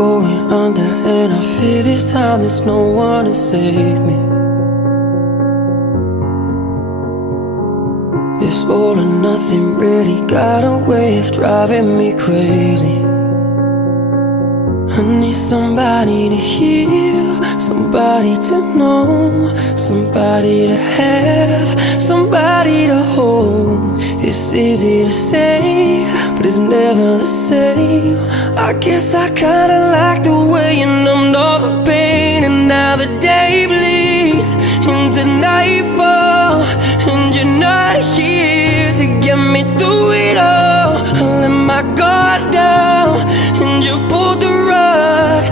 going under, and I fear this time there's no one to save me. This all or nothing really got a way of driving me crazy. I need somebody to heal, somebody to know, somebody to have, somebody to hold. It's easy to say, but it's never the same. I guess I kinda like the way you numbed all the pain, and now the day bleeds into nightfall, and you're not here to get me through it all. I let my guard down, and you pulled the rug